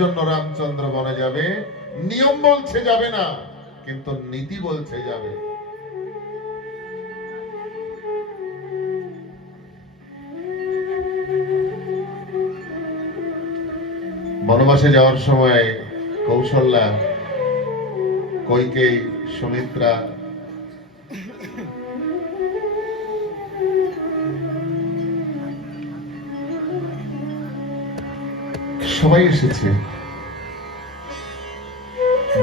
জন্য রামচন্দ্র বনে যাবে। নিয়ম বলছে যাবে না, কিন্তু নীতি বলছে যাবে। বনবাসে যাওয়ার সময় কৌশল্যা, কইকেয়ী, সুমিত্রা সবাই এসেছে।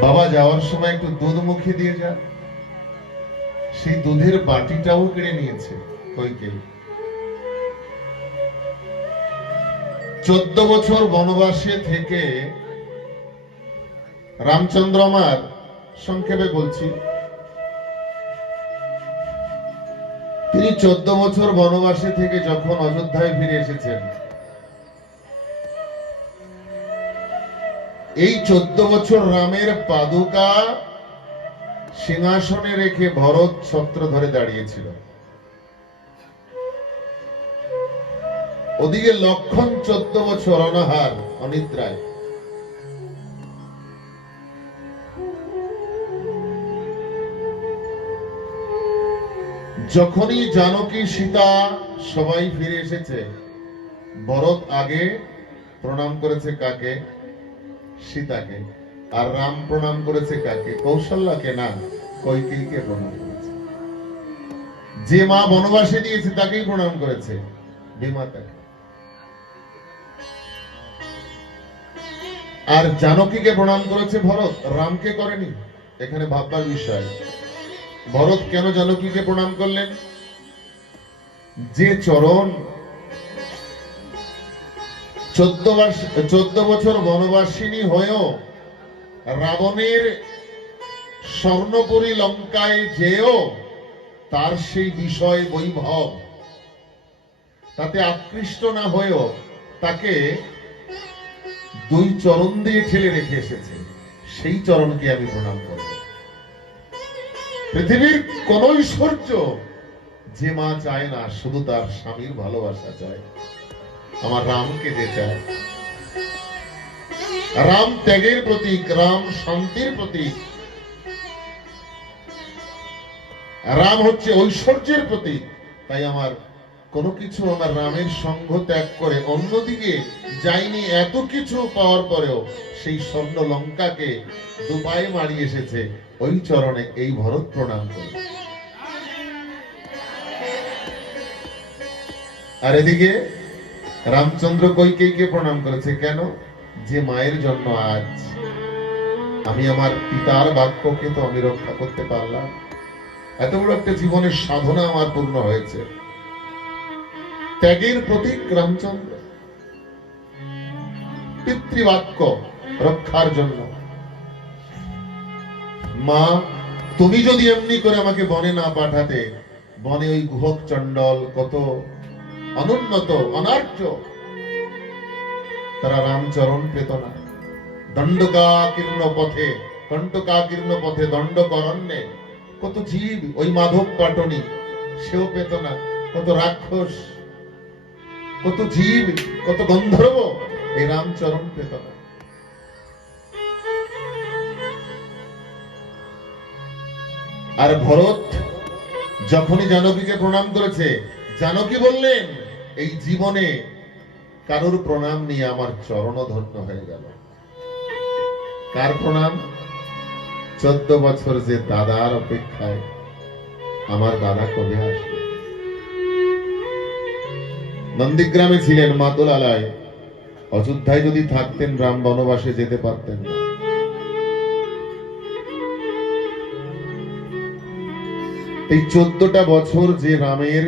বাবা যাওয়ার সময় একটু দুধ মুখে দিয়ে যা, সেই দুধের বাটিটাও কেড়ে নিয়েছে কইকেয়ী। 14 বছর বনবাসে থেকে রামচন্দ্র আমার, সংক্ষেপে বলছি, তিনি 14 বছর বনবাসে থেকে যখন অযোধ্যায় ফিরে এসেছেন, এই 14 বছর রামের পাদুকা সিংহাসনে রেখে ভরত ছত্র ধরে দাঁড়িয়েছিল। ওদিকে লক্ষণ 14 বছর অনাহার অনিদ্রায়। যখনই জানকী সীতা সবাই ফিরে এসেছে, ভরত আগে প্রণাম করেছে কাকে? সীতাকে। আর রাম প্রণাম করেছে কাকে? কৌশল্যাকে না, কইকেয়ীকে প্রণাম করেছে। যে মা বনবাসে দিয়েছে তাকেই প্রণাম করেছে, বিমাতাকে। আর জানকীকে প্রণাম করেছে ভরত, রামকে করেনি। এখানে ভাববার বিষয়, ভরত কেন জানকীকে প্রণাম করলেন? যে চরণ 14 বছর বনবাসিনী হয়েও রাবণের স্বর্ণপুরী লঙ্কায় যেও তার সেই বিষয় বৈভব তাতে আকৃষ্ট না হয়েও তাকে 2 চরণ দিয়ে ঠেলে রেখে এসেছে, সেই চরণকে আমি প্রণাম করব। পৃথিবীর কোন ঐশ্বর্য যে মা চায় না, শুধু তার স্বামীর ভালোবাসা চায়। আমার রামকে যে চায়, রাম ত্যাগের প্রতীক, রাম শান্তির প্রতীক, রাম হচ্ছে ঐশ্বর্যের প্রতীক। তাই আমার কোনো কিছু আমার রামের সঙ্গ ত্যাগ করে অন্যদিকে যায়নি। এত কিছু পাওয়ার পরেও সেই স্বর্ণ লঙ্কাকে 2 পায়ে মারি এসেছে, ওই চরণে এই ভরত প্রণাম করে। আর এদিকে রামচন্দ্র কইকেয়ীকে প্রণাম করেছে। কেন? যে মায়ের জন্য আজ আমি আমার পিতার বাক্যকে তো আমি রক্ষা করতে পারলাম, এত বড় একটা জীবনের সাধনা আমার পূর্ণ হয়েছে। ত্যাগের প্রতীক রামচন্দ্র, পিতৃবাক্য রক্ষার জন্য। মা, তুমি যদি এমনি করে আমাকে বনে না পাঠাতে, বনে ওই গুহক চণ্ডল কত অনুন্নত অনার্য, তারা রামচরণ পেত না। দণ্ডকাকীর্ণ পথে, কণ্টকাকীর্ণ পথে, দণ্ডকরণ্যে কত জীব, ওই মাধব পাটনি সেও পেত না। কত রাক্ষস, কত জীব, কত গন্ধর্ব এই রামচরণ পেত না। আর ভরত যখনই জানকীকে প্রণাম করেছে, জানকী বললেন, এই জীবনে কারোর প্রণাম নিয়ে আমার চরণ ধন্য হয়ে গেল। কার প্রণাম? 14 বছর যে দাদার অপেক্ষায়, আমার দাদা কবে আসবে। নন্দীগ্রামে ছিলেন মাতুলালয়, অযোধ্যায় যদি থাকতেন রাম বনবাসে যেতে পারতেন না। এই 14টা বছর যে রামের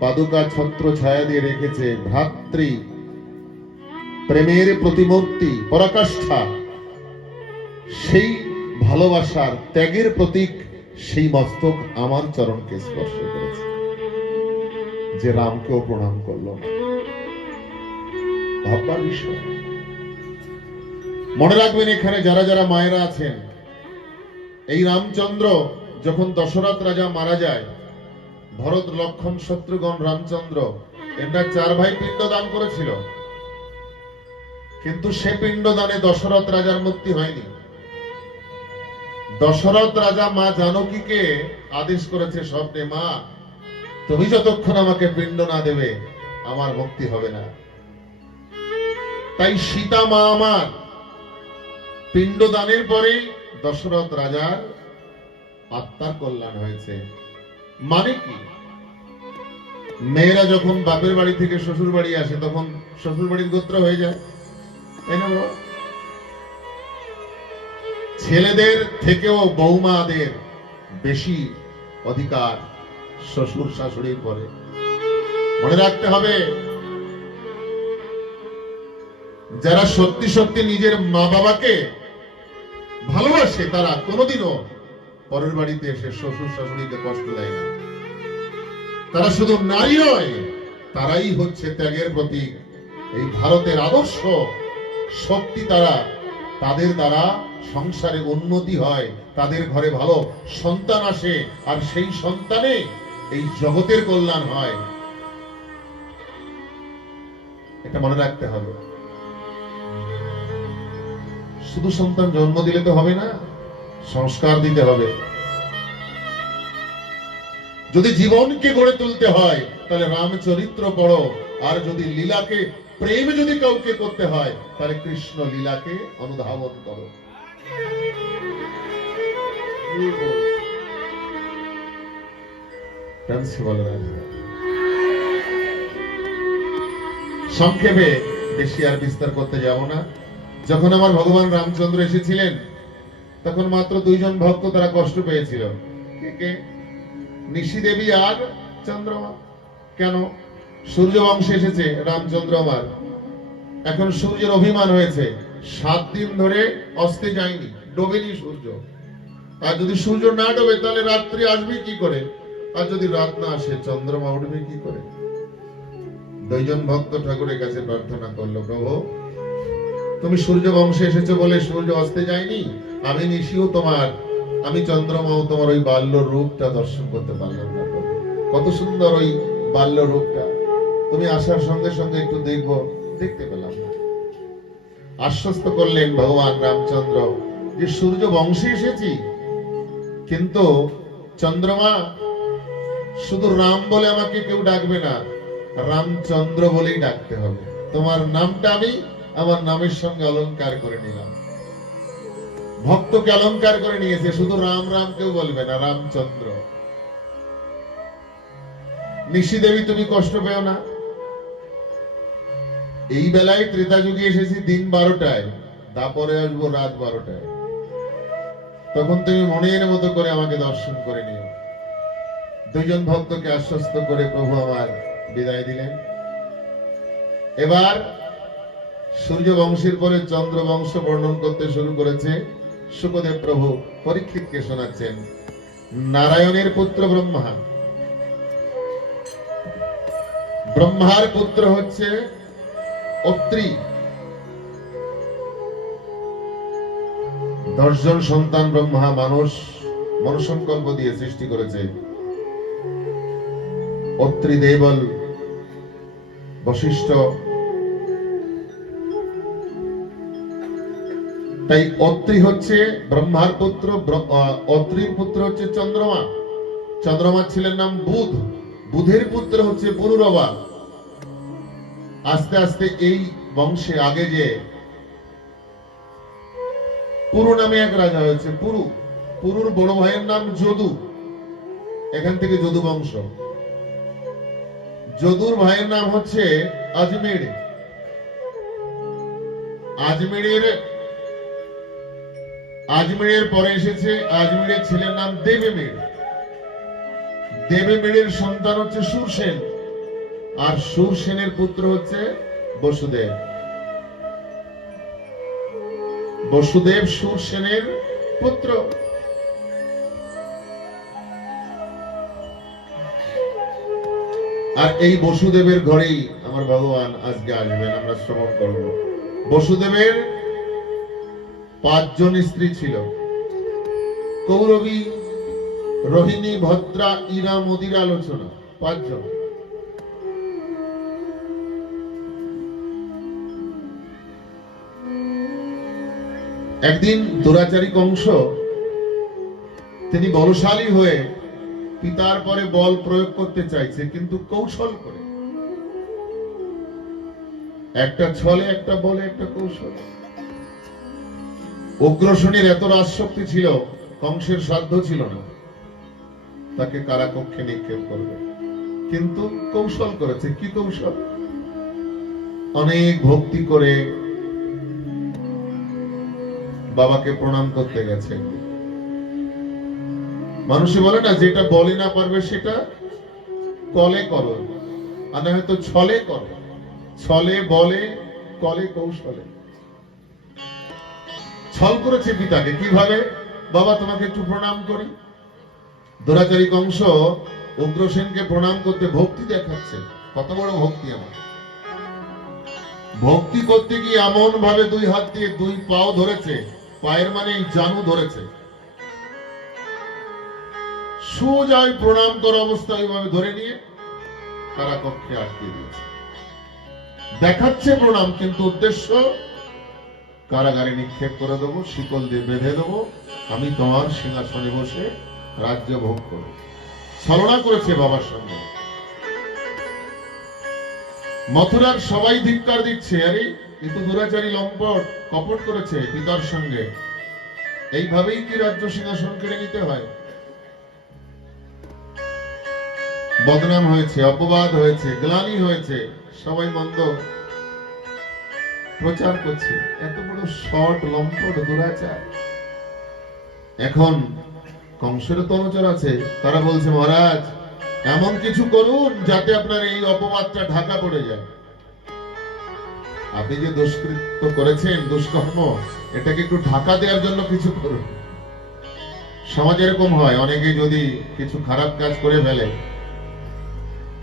পাদুকা ছত্র ছায়া দিয়ে রেখেছে, ভ্রাতৃ প্রেমের প্রতিমূর্তি, পরাকাষ্ঠা, সেই ভালোবাসার ত্যাগের প্রতীক, সেই মস্তক আমার চরণকে স্পর্শ করেছে। যে রামকেও প্রণাম করল না, ভাববার বিষয়। মনে রাখবেন, এখানে যারা যারা মায়েরা আছেন, এই রামচন্দ্র যখন দশরথ রাজা মারা যায়, ভরত, লক্ষণ, শত্রুঘ্ন, রামচন্দ্র, এরা 4 ভাই পিণ্ড দান করেছিল। কিন্তু সে পিণ্ডদানে দশরথ রাজার মুক্তি হয়নি। দশরথ রাজা মা জানকীকে আদেশ করেছে স্বপ্নে, মা তুমি যতক্ষণ আমাকে পিণ্ড না দেবে আমার মুক্তি হবে না। তাই সীতা মা আমার পিণ্ডদানের পরে দশরথ রাজার আত্মার কল্যাণ হয়েছে। মানে কি, মেয়েরা যখন বাপের বাড়ি থেকে শ্বশুর বাড়ি আসে তখন শ্বশুর বাড়ির গোত্র হয়ে যায়, তাই না বাবা? ছেলেদের থেকেও বৌমাদের বেশি অধিকার শ্বশুর শাশুড়ির পরে। মনে রাখতে হবে, যারা সত্যি সত্যি নিজের মা বাবাকে ভালোবাসে তারা কোনোদিনও পরের বাড়িতে এসে শ্বশুর শাশুড়িকে কষ্ট দেয় না। তারা শুধু নারী নয়, তারাই হচ্ছে ত্যাগের প্রতীক। এই ভারতের আদর্শ শক্তি তারা, তাদের দ্বারা সংসারে উন্নতি হয়, তাদের ঘরে ভালো সন্তান আসে, আর সেই সন্তানে এই জগতের কল্যাণ হয়। এটা মনে রাখতে হবে। শুধু সন্তান জন্ম দিলে তো হবে না, সংস্কার দিতে হবে। যদি জীবনকে গড়ে তুলতে হয় তাহলে রামচরিত্র পড়ো, আর যদি লীলাকে প্রেম যদি কাউকে করতে হয় তাহলে কৃষ্ণ লীলাকে অনুধাবন করো। সংক্ষেপে বেশি আর বিস্তার করতে যাব না। যখন আমার ভগবান রামচন্দ্র এসেছিলেন তখন মাত্র দুইজন ভক্ত তারা কষ্ট পেয়েছিল। কে কে? নিশি দেবী আর চন্দ্রমা। কেন? সূর্য বংশে এসেছে রামচন্দ্র আমার, এখন সূর্যের অভিমান হয়েছে, 7 দিন ধরে অস্তে যায়নি, ডোবেনি সূর্য। আর যদি সূর্য না ডোবে তাহলে রাত্রি আসবে কি করে? আর যদি রাত না আসে চন্দ্রমা উঠবে কি করে? দুইজন ভক্ত ঠাকুরের কাছে প্রার্থনা করলো, প্রভু তুমি সূর্য বংশে এসেছো বলে সূর্য অস্তে যায়নি, আমি নিশিও তোমার, আমি চন্দ্রমাও তোমার ওই বাল্য রূপটা দর্শন করতে পারলাম না। কত সুন্দর ওই বাল্য রূপটা, তুমি আসার সঙ্গে সঙ্গে একটু দেখবো, দেখতে পেলাম না। আশ্বস্ত করলেন ভগবান রামচন্দ্র যে সূর্য বংশে এসেছি, কিন্তু চন্দ্রমা শুধু রাম বলে আমাকে কেউ ডাকবে না, রামচন্দ্র বলেই ডাকতে হবে। তোমার নামটা আমি আমার নামের সঙ্গে অলংকার করে নিলাম। ভক্তকে অলংকার করে নিয়েছে, শুধু রাম রাম কেউ বলবে না, রামচন্দ্র। নিশি দেবী তুমি কষ্ট পেও না, এই বেলায় ত্রেতা যুগে এসেছি দিন 12টায়, তারপরে আসবো রাত 12টায়, তখন তুমি মনের মতো করে আমাকে দর্শন করে নিও। দুইজন ভক্তকে আশ্বস্ত করে প্রভু আমার বিদায় দিলেন। এবার সূর্য বংশের পরে চন্দ্র বংশ বর্ণন করতে শুরু করেছে। শুকদেব প্রভু পরীক্ষিতকে শোনাচ্ছেন, নারায়ণের পুত্র ব্রহ্মা, ব্রহ্মার পুত্র হচ্ছে অত্রি। 10 জন সন্তান ব্রহ্মা মানুষ মনসংকল্প দিয়ে সৃষ্টি করেছে। অত্রি, দেবল, বশিষ্ঠ। তাই অত্রি হচ্ছে ব্রহ্মার পুত্র, অত্রির পুত্র হচ্ছে চন্দ্রমা। চন্দ্রমার ছেলের নাম বুধ, বুধের পুত্র হচ্ছে পুরুরবা। আস্তে আস্তে এই বংশে আগে যে পুরু নামে এক রাজা হয়েছে, পুরু, পুরুর বড় ভাইয়ের নাম যদু, এখান থেকে যদু বংশ। যদুর ভাইয়ের নাম হচ্ছে আজমের, আজমেরের পরে এসেছে আজমেরের ছেলের নাম দেবেমের, দেবেমেরের সন্তান হচ্ছে সুরসেন, আর সুরসেনের পুত্র হচ্ছে বসুদেব। বসুদেব সুরসেনের পুত্র। আর এই বসুদেবের ঘরেই আমার ভগবান আজকে আসবেন, আমরা শ্রবণ করব। বসুদেবের 5 জন স্ত্রী ছিল, কৌরবী, রোহিণী, ভদ্রা, ইরা, মদির আলোচনা, 5 জন। একদিন দুরাচারী কংস তিনি বলশালী হয়ে পিতার পরে বল প্রয়োগ করতে চাইছে, কিন্তু কৌশল করে, একটা ছলে, একটা বলে, একটা কৌশলে। উগ্রসেনের এত রাজশক্তি ছিল, কংসের সাধ্য ছিল না তাকে কারাকক্ষে নিক্ষেপ করবে, কিন্তু কৌশল করেছে। কি কৌশল? অনেক ভক্তি করে বাবাকে প্রণাম করতে গেছে। মানুষে বলে না, যেটা বলে না পারবে সেটা কলে করো, আর না হয়তো ছলে করো। ছলে, বলে, কলে, কৌশলে। ছল করেছে পিতাকে। কিভাবে? বাবা তোমাকে একটু প্রণাম করি। দুরাচারী কংস উগ্রসেনকে প্রণাম করতে ভক্তি দেখাচ্ছে। কত বড় ভক্তি আমার! ভক্তি করতে গিয়ে এমন ভাবে দুই হাত দিয়ে দুই পাও ধরেছে, পায়ের মানে জানু ধরেছে, সোজাই প্রণাম করা অবস্থায় ওইভাবে ধরে নিয়ে কারাকক্ষে আটকে দিয়েছে। দেখাচ্ছে প্রণাম, কিন্তু উদ্দেশ্য কারাগারে নিক্ষেপ করে দেবো, শিকল দিয়ে বেঁধে দেবো, আমি তোমার সিংহাসনে বসে রাজ্য ভোগ করব। ছলনা করেছে বাবার সঙ্গে। মথুরার সবাই ধিক্কার দিচ্ছে, আরে কিন্তু দুরাচারী লম্পট, কপট করেছে পিতার সঙ্গে। এইভাবেই কি রাজ্য সিংহাসন কেড়ে নিতে হয়? বদনাম হয়েছে, অপবাদ হয়েছে, গ্লানি হয়েছে, সবাই মন্দ প্রচার করছে। এত বড় শট, লম্পট, দুরাচার। এখন কংসের তো অনুচর আছে, তারা বলছে, মহারাজ এমন কিছু করুন যাতে আপনার এই অপবাদটা ঢাকা পড়ে যায়। আপনি যে দুষ্কৃত্য করেছেন, দুষ্কর্ম, এটাকে একটু ঢাকা দেওয়ার জন্য কিছু করুন। সমাজে এরকম হয়, অনেকে যদি কিছু খারাপ কাজ করে ফেলে,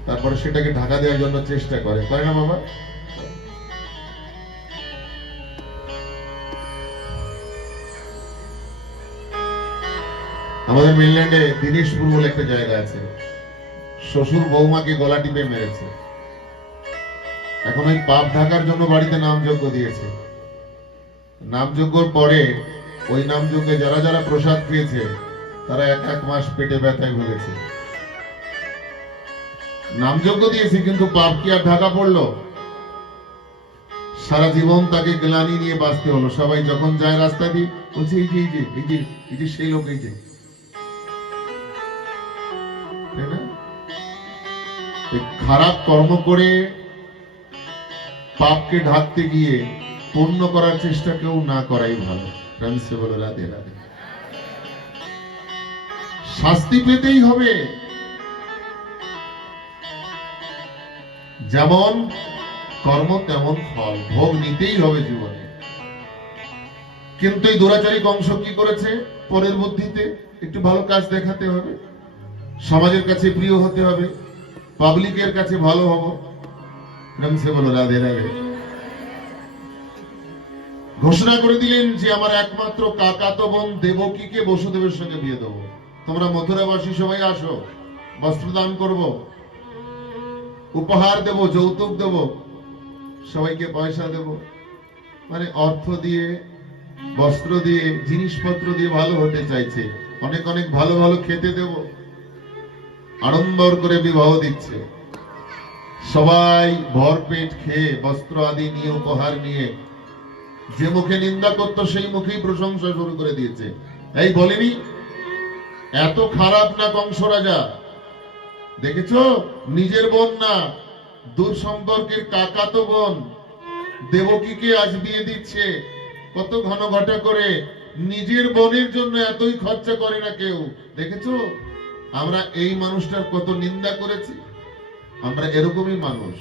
তারপরে সেটাকে ঢাকা দেওয়ার জন্য চেষ্টা করে না বাবা? আমাদের মেনল্যান্ডে দিনেশপুর বলে একটা জায়গা আছে, শ্বশুর বৌমাকে গলা টিপে মেরেছে। এখন ওই পাপ ঢাকার জন্য বাড়িতে নামযজ্ঞ দিয়েছে। নামযজ্ঞর পরে ওই নামযজ্ঞে যারা যারা প্রসাদ পেয়েছে তারা এক মাস পেটে ব্যথায় ভুগেছে। নামযজ্ঞ দিয়েছে, কিন্তু পাপ কি আর ঢাকা পড়লো? সারা জীবন তাকে গ্লানি নিয়ে বাঁচতে হলো। সবাই যখন যায় রাস্তা দিয়ে বলছে, এই যে এই যে এই যে এই যে সেই লোক, এই যে। খারাপ কর্ম করে পাপকে ঢাকতে গিয়ে পূর্ণ করার চেষ্টা কেউ না করাই ভালো। ফ্রান্সে বলে রাধে রাধে। শাস্তি পেতেই হবে, যেমন কর্ম তেমন ফল, ভোগ নিতেই হবে জীবনে। কিন্তু এই দুরাচারী কংস কি করেছে? পরের বুদ্ধিতে একটু ভালো কাজ দেখাতে হবে, সমাজের কাছে প্রিয় হতে হবে, পাবলিকের কাছে ভালো হবো। ফ্রান্সে বলো রাধে রাধে। ঘোষণা করে দিলেন যে আমার একমাত্র কাকাতো বোন দেবকীকে বসুদেবের সঙ্গে বিয়ে দেবো। তোমরা মথুরাবাসী সবাই আসো, বস্ত্রদান করব, উপহার দেব, যৌতুক দেব, সবাইকে পয়সা দেব, মানে অর্থ দিয়ে, বস্ত্র দিয়ে, জিনিসপত্র দিয়ে ভালো হতে চাইছে। অনেক অনেক ভালো ভালো খেতে দেব, আড়ম্বর করে বিবাহ দিচ্ছে। সবাই ভরপেট খেয়ে বস্ত্র আদি নিয়ে, উপহার নিয়ে, যে মুখে নিন্দা করত সেই মুখেই প্রশংসা শুরু করে দিয়েছে। এই বলেনি এত খারাপ না কংস রাজা? দেখেছো, নিজের বোন না, দূর সম্পর্কের কাকাতো বোন দেবকীকে আজ বিয়ে দিচ্ছে। কত ঘন ঘটা করে, নিজের বোনের জন্য এতই খরচা করে না কেউ। দেখেছো আমরা এই মানুষটার কত নিন্দা করেছি? আমরা এরকমই মানুষ।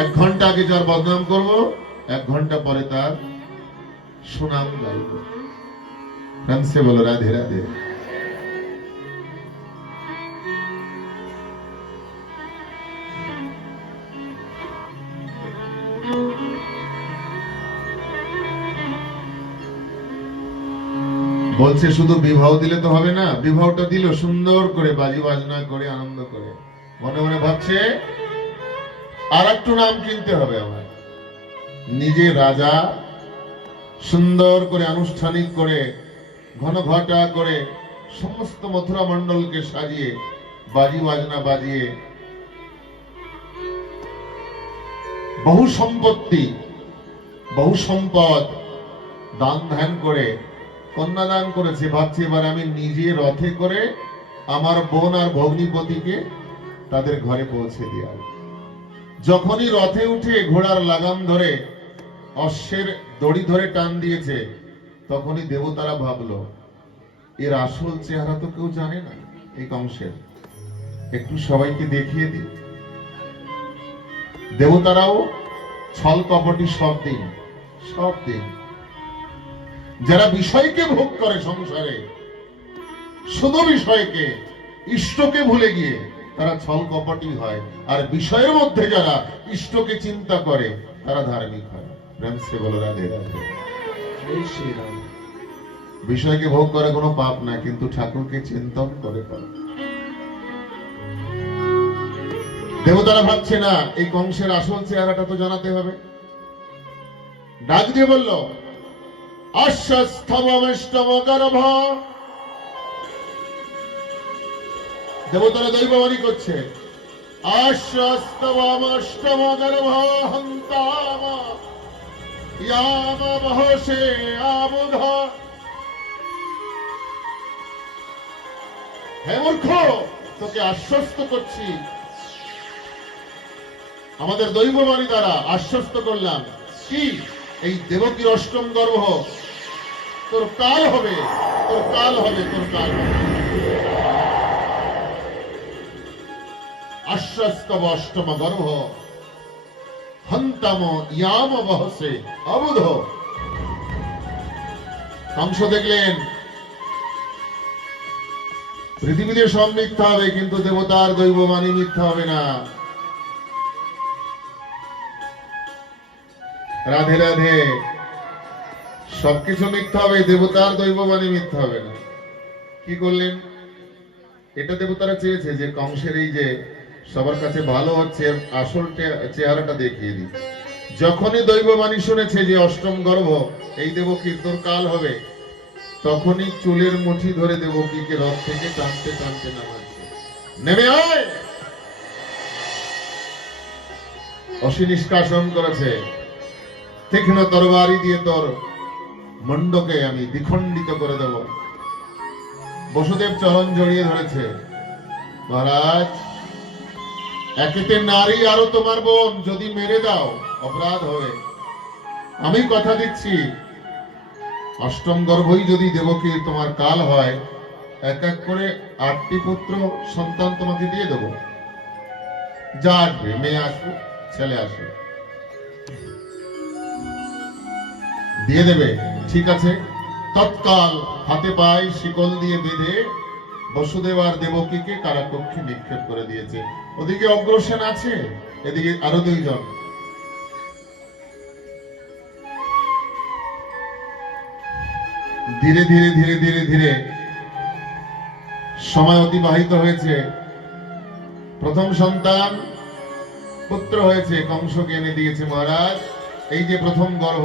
1 ঘন্টা আগে যার বদনাম করব, 1 ঘন্টা পরে তার সুনাম গাইব। ফ্রান্সে বলো রাধে রাধে। বলছে শুধু বিবাহ দিলে তো হবে না, বিবাহটা দিল সুন্দর করে, বাজি বাজনা করে, আনন্দ করে। মনে মনে ভাবছে আর একটু নাম কিনতে হবে আমার। নিজে রাজা, সুন্দর করে আনুষ্ঠানিক করে ঘন ঘটা করে সমস্ত মথুরা মণ্ডলকে সাজিয়ে বাজি বাজনা বাজিয়ে বহু সম্পত্তি বহু সম্পদ দান ধ্যান করে কন্যাদান করেছে। ভাবছি এবার আমি নিজে রথে করে আমার বোন আর ভগ্নিপতিকে তাদের ঘরে পৌঁছে দিয়া। যখনই রথে উঠে ঘোড়ার লাগাম ধরে অশ্বের দড়ি ধরে টান দিয়েছে, তখনই দেবতারা ভাবলো এর আসল চেহারা তো কেউ জানে না এই কংসের, একটু সবাইকে দেখিয়ে দিই। দেবতারাও ছল কপটি সব দিন যারা বিষয়কে ভোগ করে সংসারে, শুধু বিষয়কে, ইষ্টকে ভুলে গিয়ে তারা ছল কপটি হয়, আর বিষয়ের মধ্যে যারা ইষ্টকে চিন্তা করে তারা ধার্মিক হয়। প্রেম সে বলো রাধে রাধে। বিষয়কে ভোগ করে কোনো পাপ না, কিন্তু ঠাকুরকে চিন্তন করে করে। দেবতারা ভাবছে না এই কংসের আসল চেহারাটা তো জানাতে হবে। ডাক দিয়ে বলল অশ্বস্থমষ্টম গর্ভ। দেবতারা দৈববাণী করছে অশ্বস্থমষ্টম গর্ভ হন্তাম ইয়াম বহসে আবুধ। হে মূর্খ, তোকে আশ্বস্ত করছি, আমাদের দৈববাণী দ্বারা আশ্বস্ত করলাম কি এই দেবকীর অষ্টম গর্ভ তোর কাল হবে। আশ্বস্তব অষ্টম গর্ভ হন্তাম ইয়াম বহসে অবুধ। কংস দেখলেন পৃথিবীতে সব মিথ্যা হবে, কিন্তু দেবতার দৈববাণী মিথ্যা হবে না। রাধে রাধে। সবকিছু মিথ্যা হবে, দেবতার দৈববাণী মিথ্যা হবে না। কি করলেন? এটা দেবতারা চেয়েছে যে কংসের এই যে সবার কাছে ভালো হচ্ছে, আসল চেহারাটা দেখিয়ে দিই। যখনই দৈববাণী শুনেছে যে অষ্টম গর্ভ এই দেবকীর তোর কাল হবে, তখনই চুলের মুঠি ধরে দেবকীকে রথ থেকে টানতে টানতে নামাচ্ছে। নেমে আয়। অসি নিষ্কাশন করেছে, তীক্ষ্ণ তরবারি দিয়ে তোর মুন্ডকে আমি দ্বিখণ্ডিত করে দেব। বসুদেব চরণ জড়িয়ে ধরেছে, মহারাজ একেতে নারী আরো তোমার বোন, যদি মেরে দাও অপরাধ হবে। আমি কথা দিচ্ছি অষ্টম গর্ভই যদি দেবকী তোমার কাল হয়, এক এক করে 8টি পুত্র সন্তান তোমাকে দিয়ে দেব। যা আসবে, মেয়ে আসবে, ছেলে আসবে, দিয়ে দেবে। ঠিক আছে। তৎকাল হাতে পায়ে শিকল দিয়ে বেঁধে বসুদেব আর দেবকীকে কারাকক্ষে নিক্ষেপ করে দিয়েছে। ওদিকে অগ্রসেন আছে, এদিকে আরো 2 জন। ধীরে ধীরে ধীরে ধীরে ধীরে সময় অতিবাহিত হয়েছে। প্রথম সন্তান পুত্র হয়েছে, কংসকে এনে দিয়েছে। মহারাজ এই যে প্রথম গর্ভ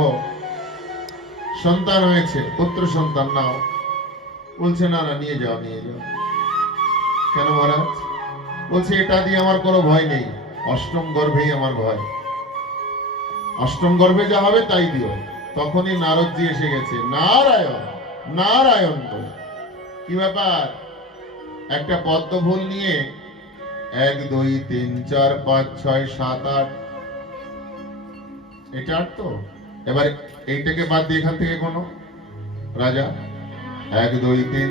সন্তান হয়েছে, পুত্র সন্তান নাও। বলছে না না, নিয়ে যাও নিয়ে যাও। কেন মহারাজ? বলছে এটা দিয়ে আমার কোনো ভয় নেই, অষ্টম গর্ভেই আমার ভয়। অষ্টম গর্ভে যা হবে তাই দিও। তখনই নারদজি এসে গেছে, নারায়ণ নারায়ণ বলে। কি ব্যাপার? একটা পদ্ম ফুল নিয়ে 1 2 3 4 5 6 7 8, এটা 8 তো। এবার এইটাকে বাদ দিয়ে এখান থেকে কোনো রাজা 1 2 3